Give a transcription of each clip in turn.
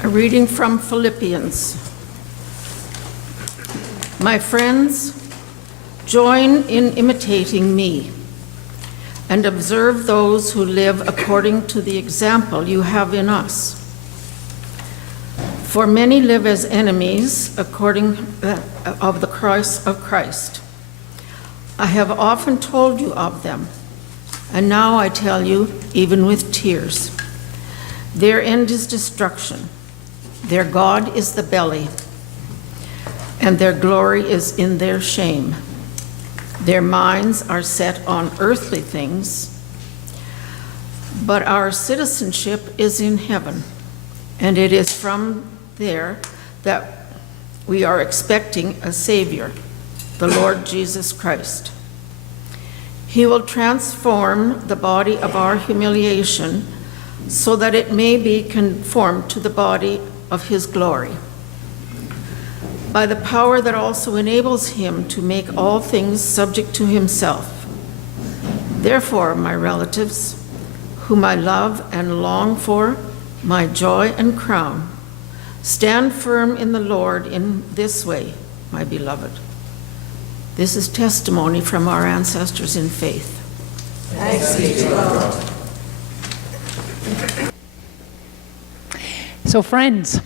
A reading from Philippians. My friends, join in imitating me and observe those who live according to the example you have in us. For many live as enemies of the cross of Christ. I have often told you of them, and now I tell you, even with tears. Their end is destruction. Their God is the belly, and their glory is in their shame. Their minds are set on earthly things, but our citizenship is in heaven, and it is from there that we are expecting a Savior, the Lord Jesus Christ. He will transform the body of our humiliation so that it may be conformed to the body of his glory, by the power that also enables him to make all things subject to himself. Therefore, my relatives, whom I love and long for, my joy and crown, stand firm in the Lord in this way, my beloved. This is testimony from our ancestors in faith. Thanks be to God. So friends,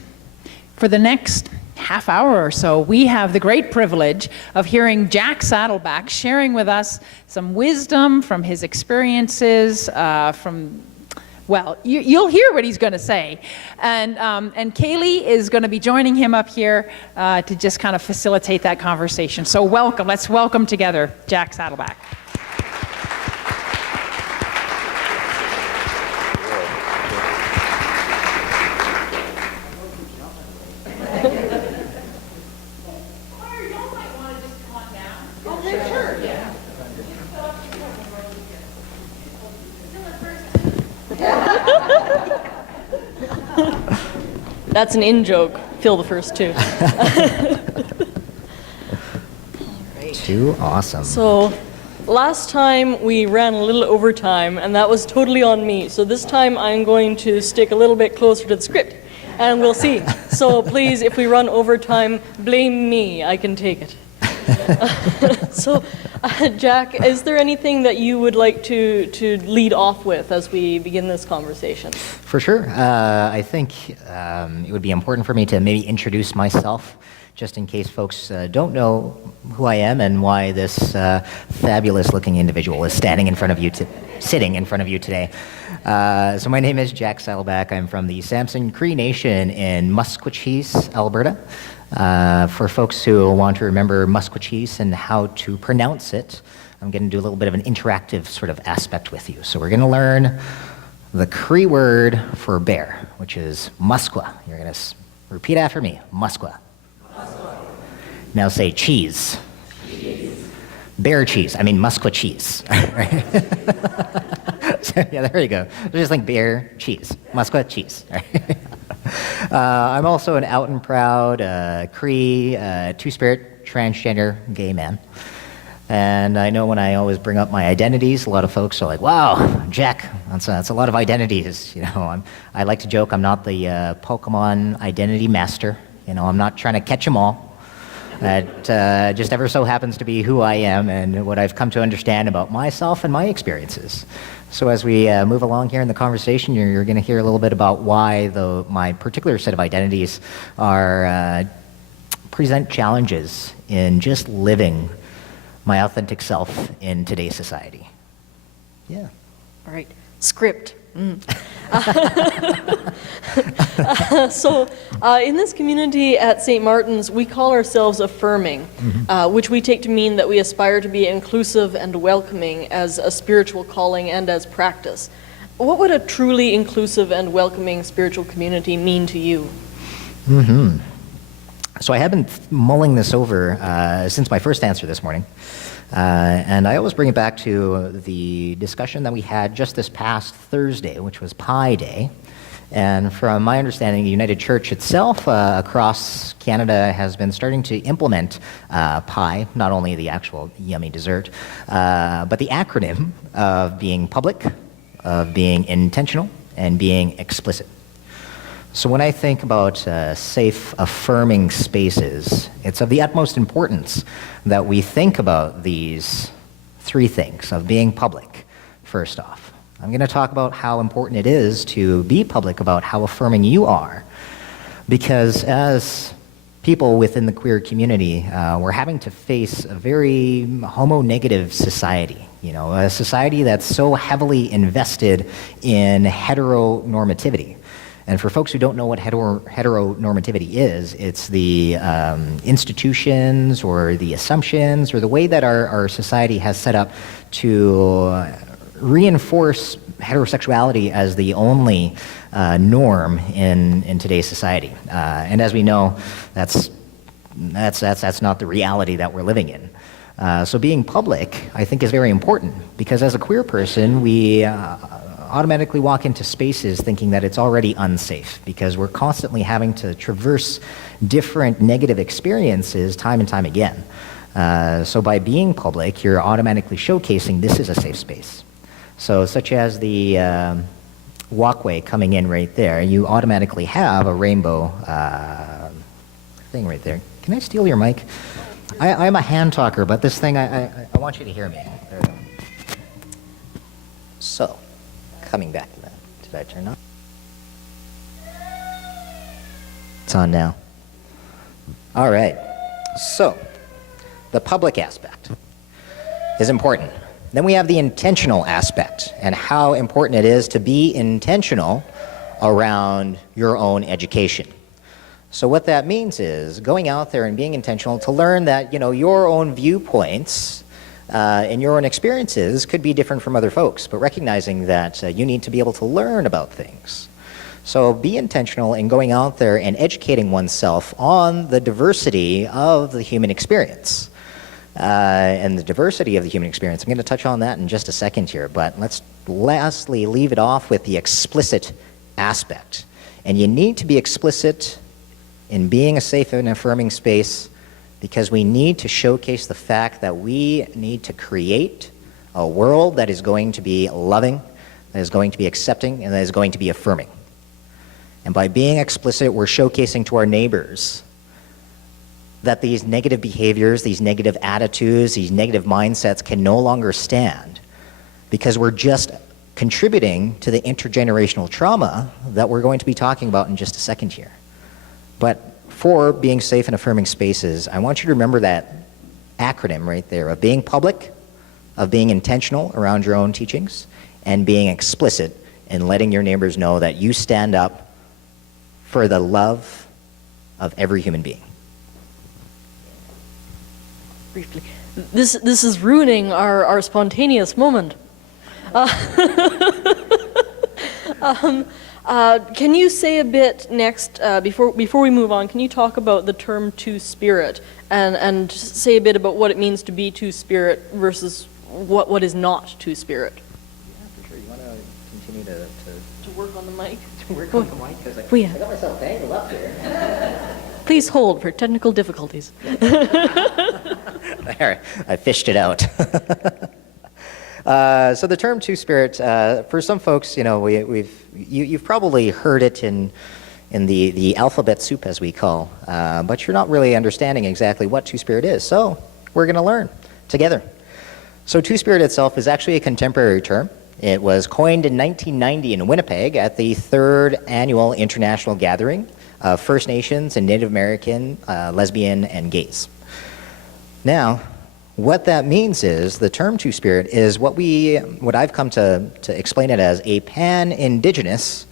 for the next half hour or so, we have the great privilege of hearing Jack Saddleback sharing with us some wisdom from his experiences, you'll hear what he's going to say. And Kaylee is going to be joining him up here to just kind of facilitate that conversation. So welcome, let's welcome together Jack Saddleback. That's an in-joke. Fill the first two. Too awesome. So last time we ran a little overtime, and that was totally on me. So this time I'm going to stick a little bit closer to the script, and we'll see. So please, if we run overtime, blame me. I can take it. Jack, is there anything that you would like to lead off with as we begin this conversation? For sure. I think it would be important for me to maybe introduce myself, just in case folks don't know who I am and why this fabulous-looking individual is sitting in front of you today. So my name is Jack Saddleback. I'm from the Samson Cree Nation in Musqueam, Alberta. For folks who want to remember Musqueam and how to pronounce it, I'm going to do a little bit of an interactive sort of aspect with you. So we're going to learn the Cree word for bear, which is muskwa. You're going to repeat after me, muskwa. Now say cheese. Cheese. Bear cheese, Muskwa cheese. So, yeah, there you go. Just like bear cheese, Muskwa cheese. I'm also an out and proud Cree, two-spirit, transgender gay man. And I know when I always bring up my identities, a lot of folks are like, wow, Jack, that's a lot of identities. I like to joke I'm not the Pokemon identity master. I'm not trying to catch them all. That just ever so happens to be who I am and what I've come to understand about myself and my experiences. So as we move along here in the conversation, you're going to hear a little bit about why my particular set of identities present challenges in just living my authentic self in today's society. Yeah. All right. Script. So in this community at St. Martin's, we call ourselves affirming, which we take to mean that we aspire to be inclusive and welcoming as a spiritual calling and as practice. What would a truly inclusive and welcoming spiritual community mean to you? So I have been mulling this over since my first answer this morning. And I always bring it back to the discussion that we had just this past Thursday, which was Pi Day. And from my understanding, the United Church itself across Canada has been starting to implement Pi, not only the actual yummy dessert, but the acronym of being public, of being intentional, and being explicit. So when I think about safe, affirming spaces, it's of the utmost importance that we think about these three things of being public, first off. I'm going to talk about how important it is to be public about how affirming you are, because as people within the queer community, we're having to face a very homo-negative society. You know, a society that's so heavily invested in heteronormativity. And for folks who don't know what heteronormativity is, it's the institutions or the assumptions or the way that our society has set up to reinforce heterosexuality as the only norm in today's society. And as we know, that's not the reality that we're living in. So being public, I think, is very important, because as a queer person, we automatically walk into spaces thinking that it's already unsafe, because we're constantly having to traverse different negative experiences time and time again. So by being public, you're automatically showcasing this is a safe space. So such as the walkway coming in right there, you automatically have a rainbow thing right there. Can I steal your mic? I'm a hand talker, but this thing, I want you to hear me. There we go. So, coming back to that. Did I turn on? It's on now. All right. So, the public aspect is important. Then we have the intentional aspect and how important it is to be intentional around your own education. So what that means is going out there and being intentional to learn that, you know, your own viewpoints and your own experiences could be different from other folks, but recognizing that you need to be able to learn about things. So be intentional in going out there and educating oneself on the diversity of the human experience. And the diversity of the human experience. I'm going to touch on that in just a second here, but let's lastly leave it off with the explicit aspect. And you need to be explicit in being a safe and affirming space, because we need to showcase the fact that we need to create a world that is going to be loving, that is going to be accepting, and that is going to be affirming. And by being explicit, we're showcasing to our neighbors that these negative behaviors, these negative attitudes, these negative mindsets can no longer stand, because we're just contributing to the intergenerational trauma that we're going to be talking about in just a second here. But for being safe and affirming spaces, I want you to remember that acronym right there of being public, of being intentional around your own teachings, and being explicit in letting your neighbors know that you stand up for the love of every human being. Briefly, this is ruining our spontaneous moment. Can you say a bit next, before we move on, can you talk about the term two-spirit and say a bit about what it means to be two-spirit versus what is not two-spirit? Yeah, for sure. You want to continue to work on the mic? to work on the mic? Because I got myself tangled up here. Please hold for technical difficulties. There, I fished it out. So the term two-spirit, for some folks, you know, you've probably heard it in the alphabet soup, as we call, but you're not really understanding exactly what two-spirit is. So we're going to learn together. So two-spirit itself is actually a contemporary term. It was coined in 1990 in Winnipeg at the 3rd Annual International Gathering of First Nations and Native American, lesbian, and gays. Now, what that means is the term two-spirit is what I've come to explain it as a pan-indigenous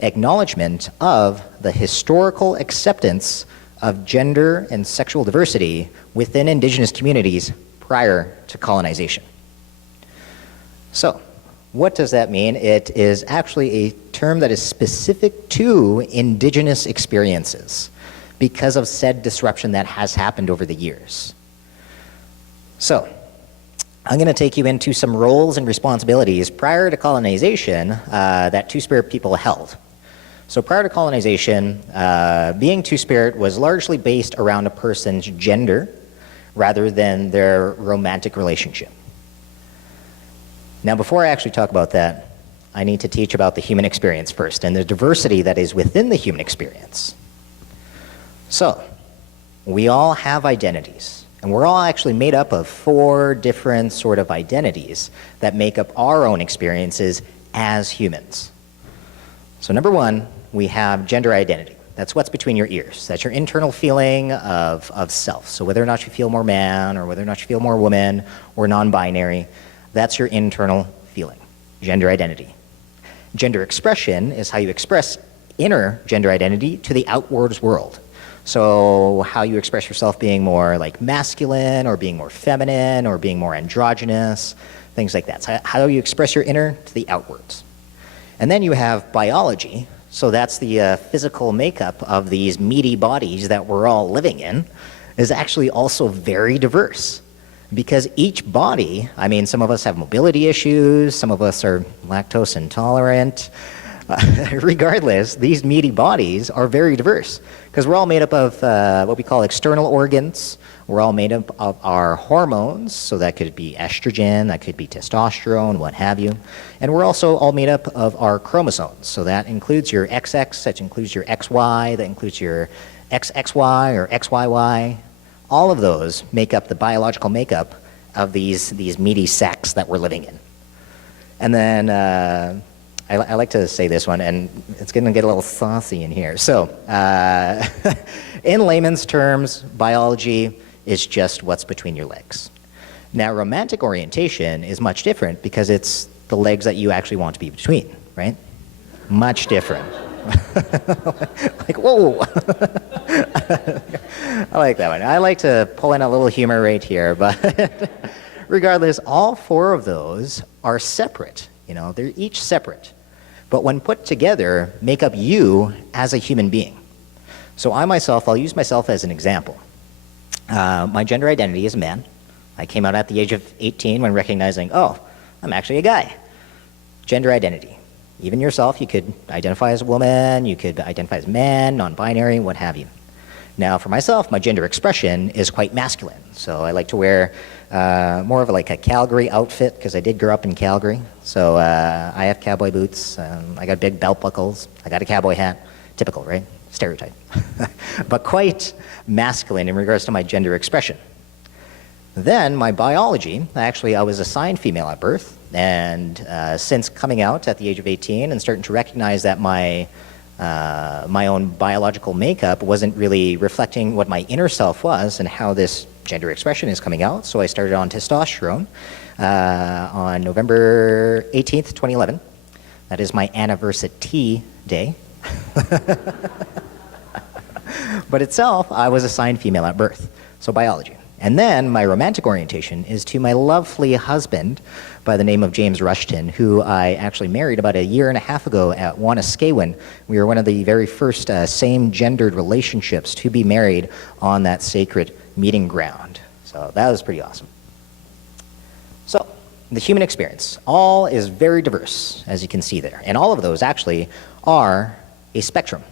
acknowledgement of the historical acceptance of gender and sexual diversity within indigenous communities prior to colonization. So, what does that mean? It is actually a term that is specific to indigenous experiences because of said disruption that has happened over the years. So, I'm going to take you into some roles and responsibilities prior to colonization that two-spirit people held. So prior to colonization, being two-spirit was largely based around a person's gender rather than their romantic relationship. Now, before I actually talk about that, I need to teach about the human experience first and the diversity that is within the human experience. So, we all have identities, and we're all actually made up of 4 different sort of identities that make up our own experiences as humans. So number 1, we have gender identity. That's what's between your ears. That's your internal feeling of self. So whether or not you feel more man, or whether or not you feel more woman, or non-binary, that's your internal feeling, gender identity. Gender expression is how you express inner gender identity to the outwards world. So how you express yourself being more like masculine, or being more feminine, or being more androgynous, things like that. So how you express your inner to the outwards. And then you have biology. So that's the physical makeup of these meaty bodies that we're all living in, is actually also very diverse. Because each body, I mean, some of us have mobility issues, some of us are lactose intolerant. Regardless, these meaty bodies are very diverse because we're all made up of what we call external organs. We're all made up of our hormones, so that could be estrogen, that could be testosterone, what have you. And we're also all made up of our chromosomes, so that includes your XX, that includes your XY, that includes your XXY or XYY. All of those make up the biological makeup of these meaty sacks that we're living in. And then I like to say this one, and it's going to get a little saucy in here. So, in layman's terms, biology is just what's between your legs. Now, romantic orientation is much different because it's the legs that you actually want to be between, right? Much different. Like, whoa! I like that one. I like to pull in a little humor right here, but regardless, all 4 of those are separate. You know, they're each separate. But when put together, make up you as a human being. So I myself, I'll use myself as an example. My gender identity is a man. I came out at the age of 18 when recognizing, oh, I'm actually a guy. Gender identity. Even yourself, you could identify as a woman, you could identify as a man, non-binary, what have you. Now, for myself, my gender expression is quite masculine. So I like to wear more of like a Calgary outfit because I did grow up in Calgary. So I have cowboy boots, I got big belt buckles, I got a cowboy hat. Typical, right? Stereotype. But quite masculine in regards to my gender expression. Then my biology, I was assigned female at birth, and since coming out at the age of 18 and starting to recognize that my own biological makeup wasn't really reflecting what my inner self was and how this gender expression is coming out, so I started on testosterone on November 18th, 2011. That is my anniversary day. But itself, I was assigned female at birth, so biology. And then my romantic orientation is to my lovely husband by the name of James Rushton, who I actually married about 1.5 years ago at Wanuskewin. We were one of the very first same-gendered relationships to be married on that sacred meeting ground. So that was pretty awesome. So the human experience, all is very diverse, as you can see there. And all of those actually are a spectrum,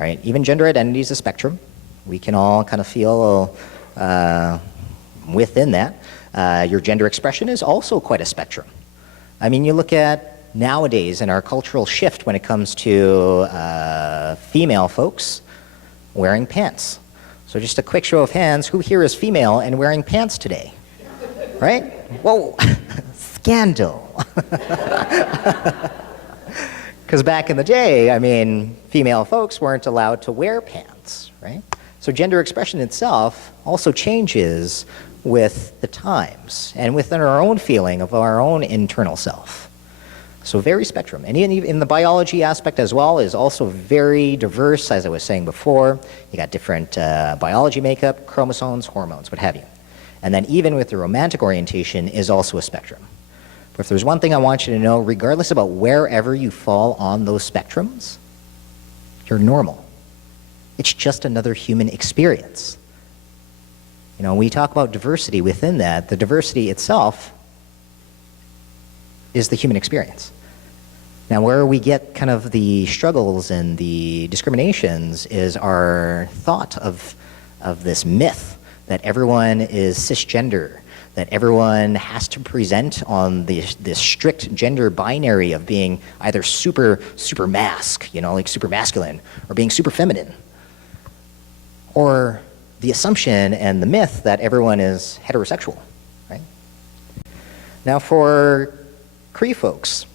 right? Even gender identity is a spectrum. We can all kind of feel within that. Your gender expression is also quite a spectrum. I mean, you look at nowadays in our cultural shift when it comes to female folks wearing pants. So just a quick show of hands, who here is female and wearing pants today? Right? Whoa, scandal. Because back in the day, I mean, female folks weren't allowed to wear pants, right? So gender expression itself also changes with the times and within our own feeling of our own internal self. So very spectrum. And in the biology aspect as well is also very diverse, as I was saying before. You got different biology makeup, chromosomes, hormones, what have you. And then even with the romantic orientation is also a spectrum. But if there's one thing I want you to know, regardless about wherever you fall on those spectrums, you're normal. It's just another human experience. You know, we talk about diversity within that. The diversity itself is the human experience. Now, where we get kind of the struggles and the discriminations is our thought of this myth that everyone is cisgender, that everyone has to present on this strict gender binary of being either super mask, like super masculine, or being super feminine. Or the assumption and the myth that everyone is heterosexual, right? Now for Cree folks,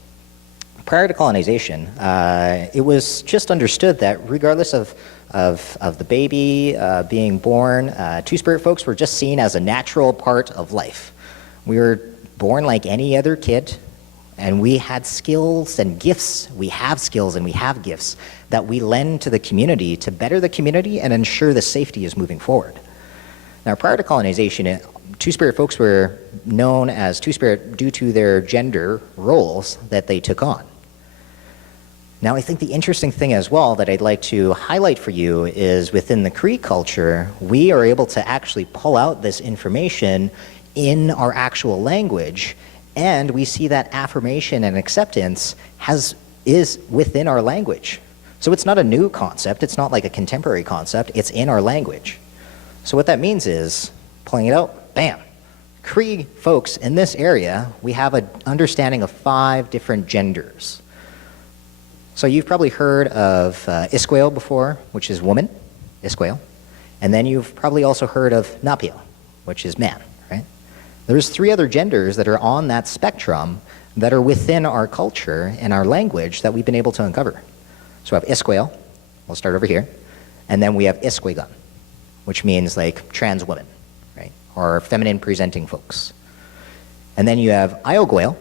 prior to colonization, it was just understood that regardless of the baby being born, Two-Spirit folks were just seen as a natural part of life. We were born like any other kid, and we had skills and gifts. We have skills and we have gifts that we lend to the community to better the community and ensure the safety is moving forward. Now, prior to colonization, Two-Spirit folks were known as Two-Spirit due to their gender roles that they took on. Now, I think the interesting thing as well that I'd like to highlight for you is within the Cree culture, we are able to actually pull out this information in our actual language, and we see that affirmation and acceptance is within our language. So it's not a new concept, it's not like a contemporary concept, it's in our language. So what that means is, pulling it out, bam, Cree folks in this area, we have an understanding of 5 different genders. So you've probably heard of Isquail before, which is woman, Isquail. And then you've probably also heard of Napio, which is man, right? There's 3 other genders that are on that spectrum that are within our culture and our language that we've been able to uncover. So we have Isquail, we'll start over here, and then we have Isquigan, which means like trans women, right? Or feminine presenting folks. And then you have Iogwale,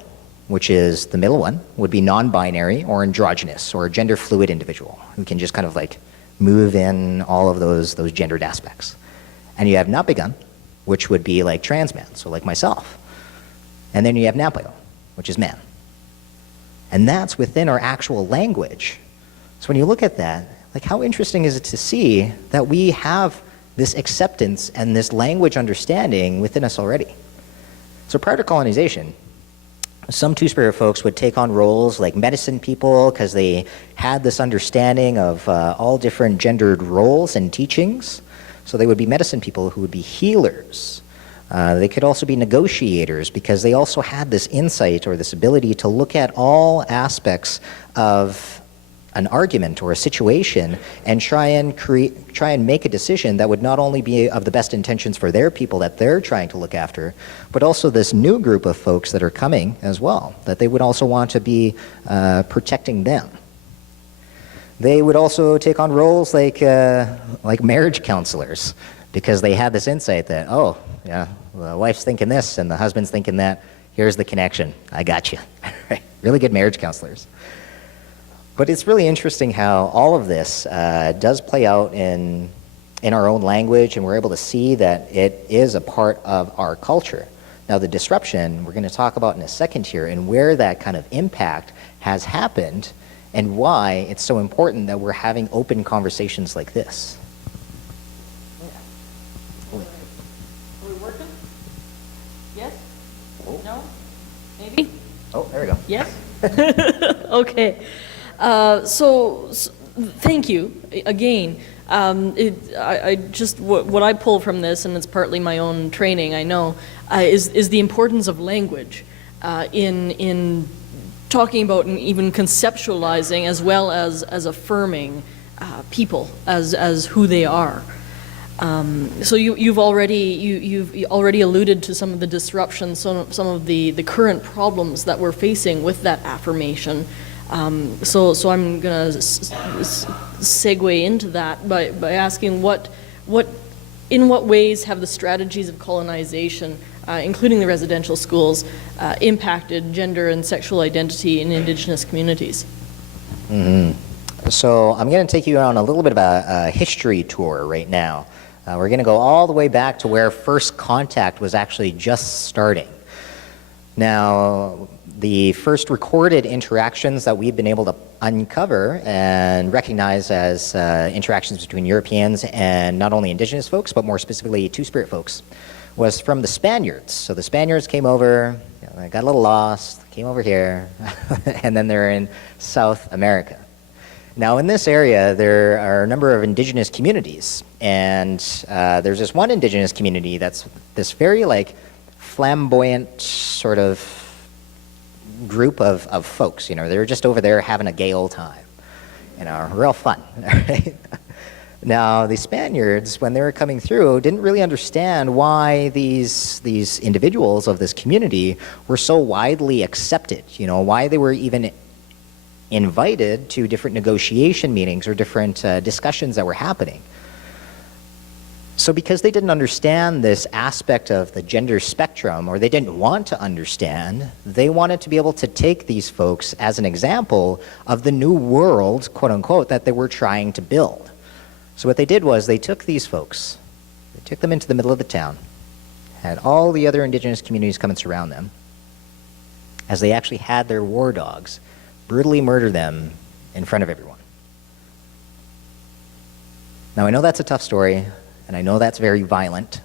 which is the middle one, would be non-binary or androgynous or a gender fluid individual who can just kind of like move in all of those gendered aspects. And you have Napigan, which would be like trans man, so like myself. And then you have Napio, which is man. And that's within our actual language. So when you look at that, like how interesting is it to see that we have this acceptance and this language understanding within us already. So prior to colonization, some Two-Spirit folks would take on roles like medicine people because they had this understanding of all different gendered roles and teachings. So they would be medicine people who would be healers. They could also be negotiators because they also had this insight or this ability to look at all aspects of an argument or a situation and try and make a decision that would not only be of the best intentions for their people that they're trying to look after, but also this new group of folks that are coming as well, that they would also want to be protecting them. They would also take on roles like marriage counselors because they had this insight that, oh, yeah, the wife's thinking this and the husband's thinking that. Here's the connection. I got you. Really good marriage counselors. But it's really interesting how all of this does play out in our own language, and we're able to see that it is a part of our culture. Now, the disruption we're going to talk about in a second here, and where that kind of impact has happened, and why it's so important that we're having open conversations like this. Are we working? Yes? No? Maybe? Oh, there we go. Yes? Okay. So thank you again. I just what I pull from this, and it's partly my own training, I know, is the importance of language in talking about and even conceptualizing as well as affirming people as who they are. So you've already alluded to some of the disruptions, some of the current problems that we're facing with that affirmation. So I'm going to segue into that by asking in what ways have the strategies of colonization, including the residential schools, impacted gender and sexual identity in Indigenous communities? Mm-hmm. So I'm going to take you on a little bit of a history tour right now. We're going to go all the way back to where first contact was actually just starting. Now, the first recorded interactions that we've been able to uncover and recognize as interactions between Europeans and not only Indigenous folks, but more specifically Two-Spirit folks, was from the Spaniards. So the Spaniards came over, they got a little lost, came over here, and then they're in South America. Now in this area, there are a number of Indigenous communities, and there's this one Indigenous community that's this very flamboyant sort of group of folks. You know, they were just over there having a gay old time. You know, real fun. Right? Now, the Spaniards, when they were coming through, didn't really understand why these individuals of this community were so widely accepted, you know, why they were even invited to different negotiation meetings or different discussions that were happening. So because they didn't understand this aspect of the gender spectrum, or they didn't want to understand, they wanted to be able to take these folks as an example of the new world, quote unquote, that they were trying to build. So what they did was they took these folks, they took them into the middle of the town, had all the other indigenous communities come and surround them, as they actually had their war dogs brutally murder them in front of everyone. Now I know that's a tough story, and I know that's very violent,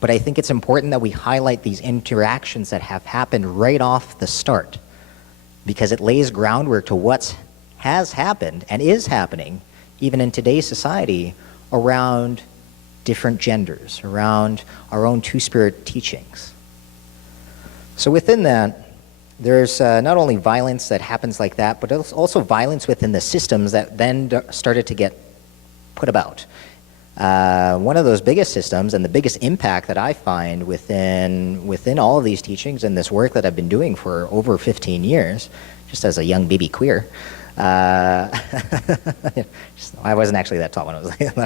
but I think it's important that we highlight these interactions that have happened right off the start, because it lays groundwork to what has happened and is happening even in today's society around different genders, around our own two-spirit teachings. So within that, there's not only violence that happens like that, but also violence within the systems that then started to get put about. One of those biggest systems and the biggest impact that I find within all of these teachings and this work that I've been doing for over 15 years, just as a young baby queer, I wasn't actually that tall when I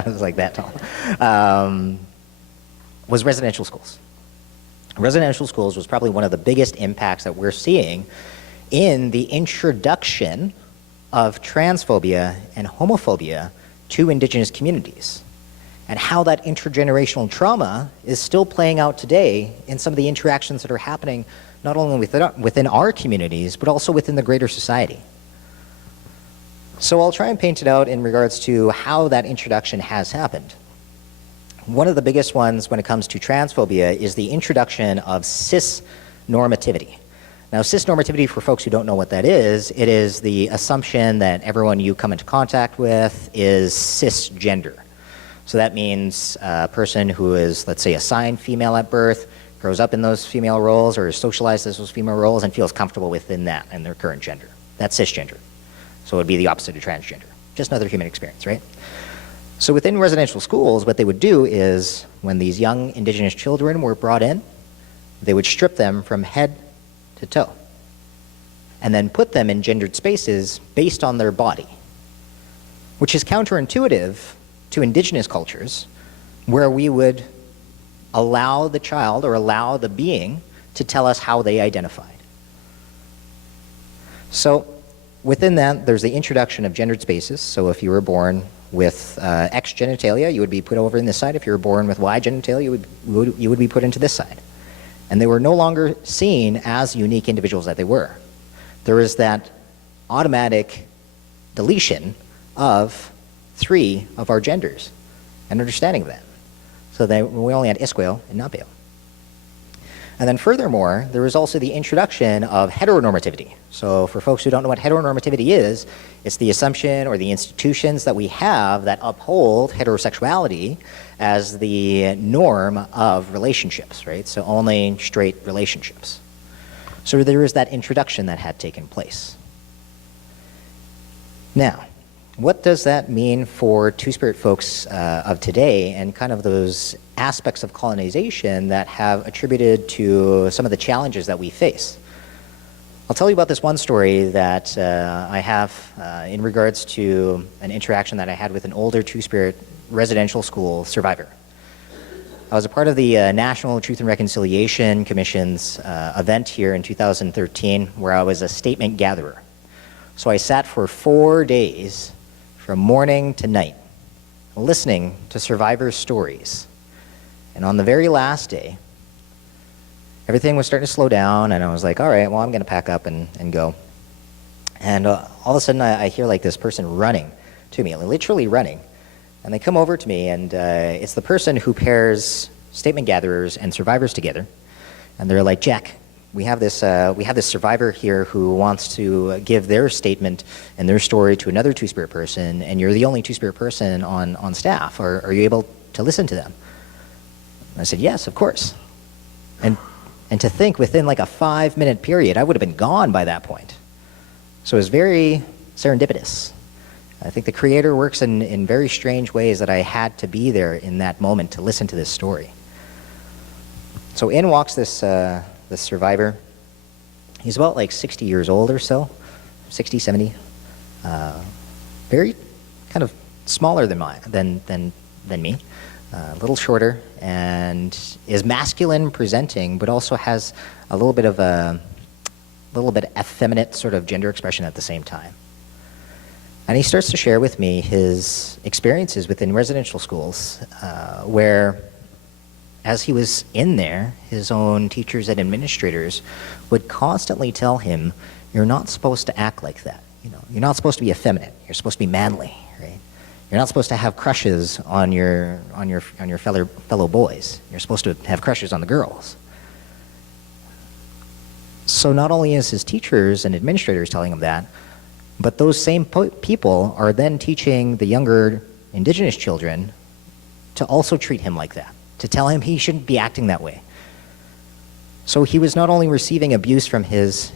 was like that tall, was residential schools. Residential schools was probably one of the biggest impacts that we're seeing in the introduction of transphobia and homophobia to indigenous communities, and how that intergenerational trauma is still playing out today in some of the interactions that are happening not only within our communities, but also within the greater society. So I'll try and paint it out in regards to how that introduction has happened. One of the biggest ones when it comes to transphobia is the introduction of cis-normativity. Now, cis-normativity, for folks who don't know what that is, it is the assumption that everyone you come into contact with is cisgender. So that means a person who is, let's say, assigned female at birth, grows up in those female roles or is socialized as those female roles and feels comfortable within that and their current gender. That's cisgender. So it would be the opposite of transgender. Just another human experience, right? So within residential schools, what they would do is when these young indigenous children were brought in, they would strip them from head to toe and then put them in gendered spaces based on their body, which is counterintuitive to indigenous cultures, where we would allow the child or allow the being to tell us how they identified. So within that, there's the introduction of gendered spaces. So if you were born with X genitalia, you would be put over in this side. If you were born with Y genitalia, you would be put into this side. And they were no longer seen as unique individuals that they were. There was that automatic deletion of 3 of our genders and understanding of that. So we only had Isqueo and Napeo. And then furthermore, there was also the introduction of heteronormativity. So for folks who don't know what heteronormativity is, it's the assumption or the institutions that we have that uphold heterosexuality as the norm of relationships, right? So only straight relationships. So there is that introduction that had taken place. Now, what does that mean for Two-Spirit folks of today and kind of those aspects of colonization that have attributed to some of the challenges that we face? I'll tell you about this one story that I have in regards to an interaction that I had with an older Two-Spirit residential school survivor. I was a part of the National Truth and Reconciliation Commission's event here in 2013, where I was a statement gatherer. So I sat for 4 days from morning to night, listening to survivors' stories. And on the very last day, everything was starting to slow down, and I was like, all right, well, I'm going to pack up and go. And all of a sudden, I hear like this person running to me, literally running. And they come over to me, and it's the person who pairs statement gatherers and survivors together. And they're like, Jack, we have this survivor here who wants to give their statement and their story to another Two-Spirit person, and you're the only Two-Spirit person on staff. Are you able to listen to them? And I said, yes, of course. And And to think within like a 5-minute period, I would have been gone by that point. So it was very serendipitous. I think the Creator works in very strange ways that I had to be there in that moment to listen to this story. So in walks this survivor. He's about like 60 years old or so, 60, 70. Very kind of smaller than me, a little shorter, and is masculine presenting, but also has a little bit effeminate sort of gender expression at the same time. And he starts to share with me his experiences within residential schools, where as he was in there, his own teachers and administrators would constantly tell him, "You're not supposed to act like that. You're not supposed to be effeminate. You're supposed to be manly, right? You're not supposed to have crushes on your fellow boys. You're supposed to have crushes on the girls." So not only is his teachers and administrators telling him that, but those same people are then teaching the younger Indigenous children to also treat him like that, to tell him he shouldn't be acting that way. So he was not only receiving abuse from his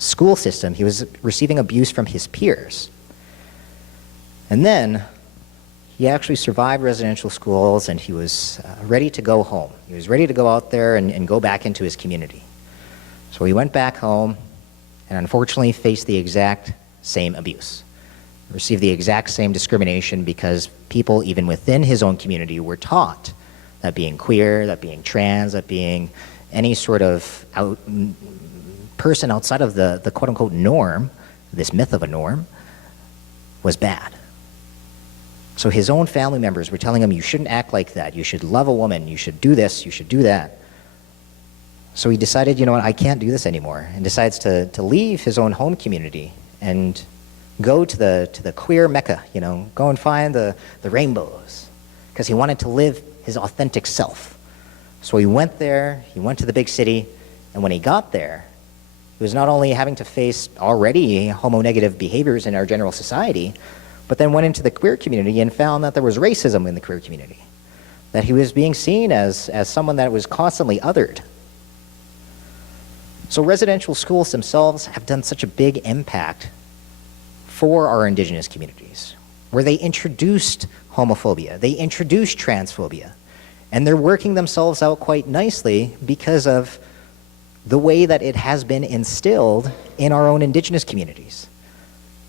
school system, he was receiving abuse from his peers. And then he actually survived residential schools, and he was ready to go home. He was ready to go out there and go back into his community. So he went back home and unfortunately faced the exact same abuse. Received the exact same discrimination because people even within his own community were taught that being queer, that being trans, that being any sort of person outside of the quote-unquote norm, this myth of a norm, was bad. So his own family members were telling him, "You shouldn't act like that. You should love a woman. You should do this. You should do that." So he decided, you know what, I can't do this anymore, and decides to leave his own home community and go to the queer Mecca, go and find the rainbows, because he wanted to live his authentic self. So he went there, he went to the big city, and when he got there, he was not only having to face already homo-negative behaviors in our general society, but then went into the queer community and found that there was racism in the queer community, that he was being seen as someone that was constantly othered. So residential schools themselves have done such a big impact for our Indigenous communities, where they introduced homophobia, they introduced transphobia, and they're working themselves out quite nicely because of the way that it has been instilled in our own Indigenous communities.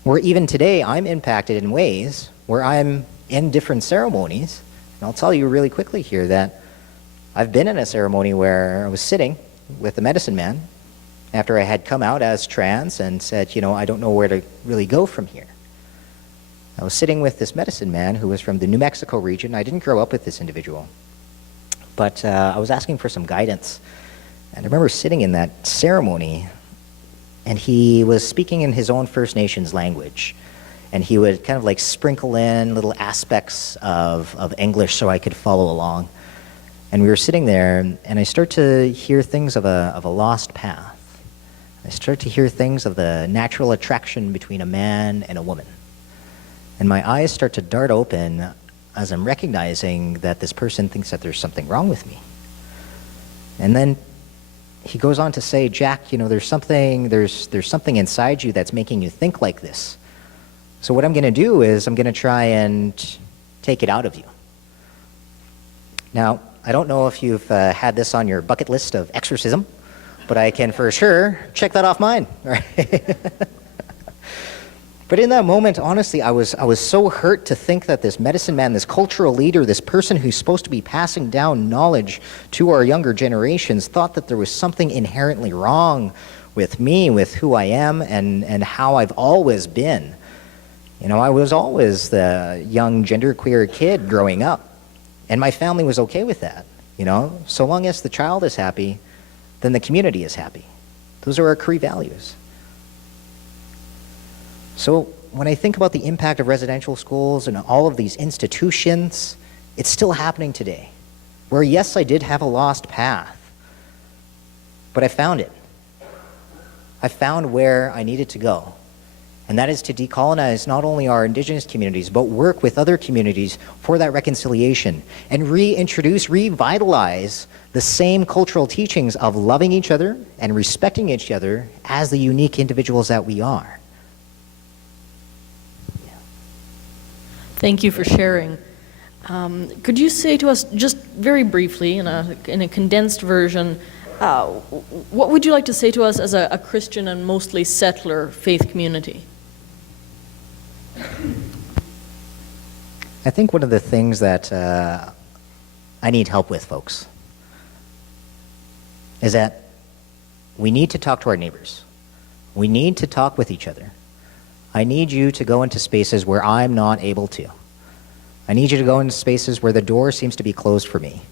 Where even today, I'm impacted in ways where I'm in different ceremonies, and I'll tell you really quickly here that I've been in a ceremony where I was sitting with the medicine man after I had come out as trans and said, I don't know where to really go from here. I was sitting with this medicine man who was from the New Mexico region. I didn't grow up with this individual, but I was asking for some guidance. And I remember sitting in that ceremony, and he was speaking in his own First Nations language. And he would kind of like sprinkle in little aspects of English so I could follow along. And we were sitting there, and I start to hear things of a lost path. I start to hear things of the natural attraction between a man and a woman. And my eyes start to dart open as I'm recognizing that this person thinks that there's something wrong with me. And then he goes on to say, "Jack, there's something inside you that's making you think like this. So what I'm going to do is I'm going to try and take it out of you." Now, I don't know if you've had this on your bucket list of exorcism, but I can for sure check that off mine. Right? But in that moment, honestly, I was so hurt to think that this medicine man, this cultural leader, this person who's supposed to be passing down knowledge to our younger generations, thought that there was something inherently wrong with me, with who I am, and how I've always been. I was always the young genderqueer kid growing up, and my family was okay with that. So long as the child is happy, then the community is happy. Those are our Cree values. So when I think about the impact of residential schools and all of these institutions, it's still happening today. Where yes, I did have a lost path, but I found it. I found where I needed to go. And that is to decolonize not only our Indigenous communities, but work with other communities for that reconciliation and reintroduce, revitalize the same cultural teachings of loving each other and respecting each other as the unique individuals that we are. Thank you for sharing. Could you say to us, just very briefly, in a condensed version, what would you like to say to us as a Christian and mostly settler faith community? I think one of the things that I need help with, folks, is that we need to talk to our neighbors. We need to talk with each other. I need you to go into spaces where I'm not able to. I need you to go into spaces where the door seems to be closed for me.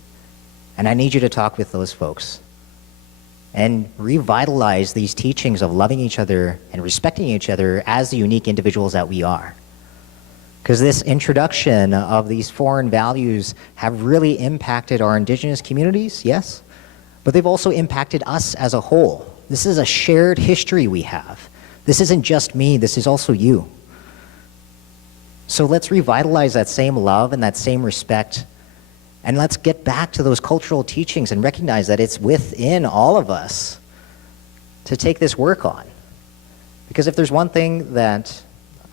And I need you to talk with those folks and revitalize these teachings of loving each other and respecting each other as the unique individuals that we are. Because this introduction of these foreign values have really impacted our Indigenous communities, yes, but they've also impacted us as a whole. This is a shared history we have. This isn't just me, this is also you. So let's revitalize that same love and that same respect, and let's get back to those cultural teachings and recognize that it's within all of us to take this work on. Because if there's one thing that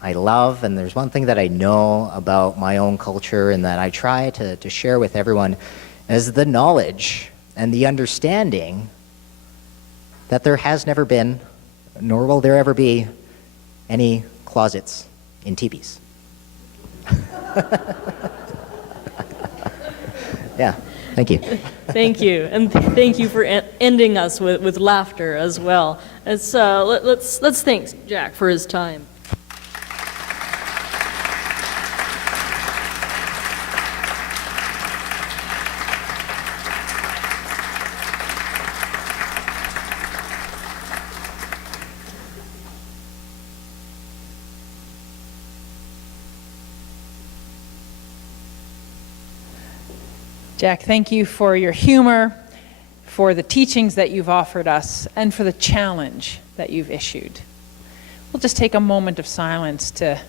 I love, and there's one thing that I know about my own culture and that I try to share with everyone, is the knowledge and the understanding that there has never been, nor will there ever be, any closets in teepees. Yeah, thank you. Thank you, and thank you for ending us with laughter as well. Let's thank Jack for his time. Jack, thank you for your humor, for the teachings that you've offered us, and for the challenge that you've issued. We'll just take a moment of silence to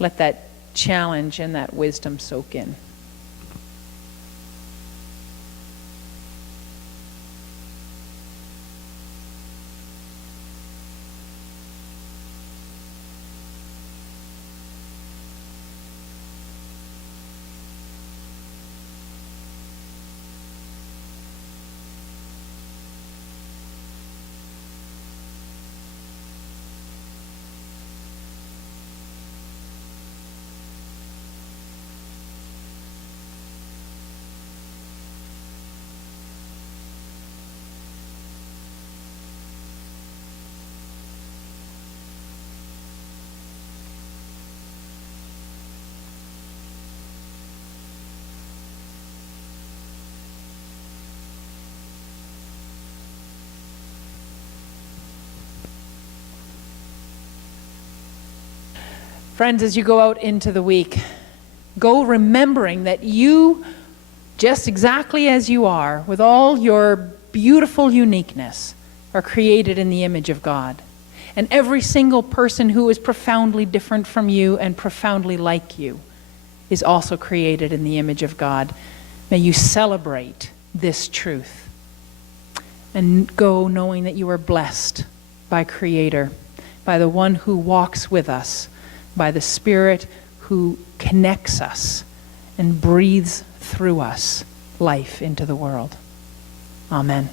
let that challenge and that wisdom soak in. Friends, as you go out into the week, go remembering that you, just exactly as you are, with all your beautiful uniqueness, are created in the image of God. And every single person who is profoundly different from you and profoundly like you is also created in the image of God. May you celebrate this truth and go knowing that you are blessed by Creator, by the one who walks with us, by the Spirit who connects us and breathes through us life into the world. Amen.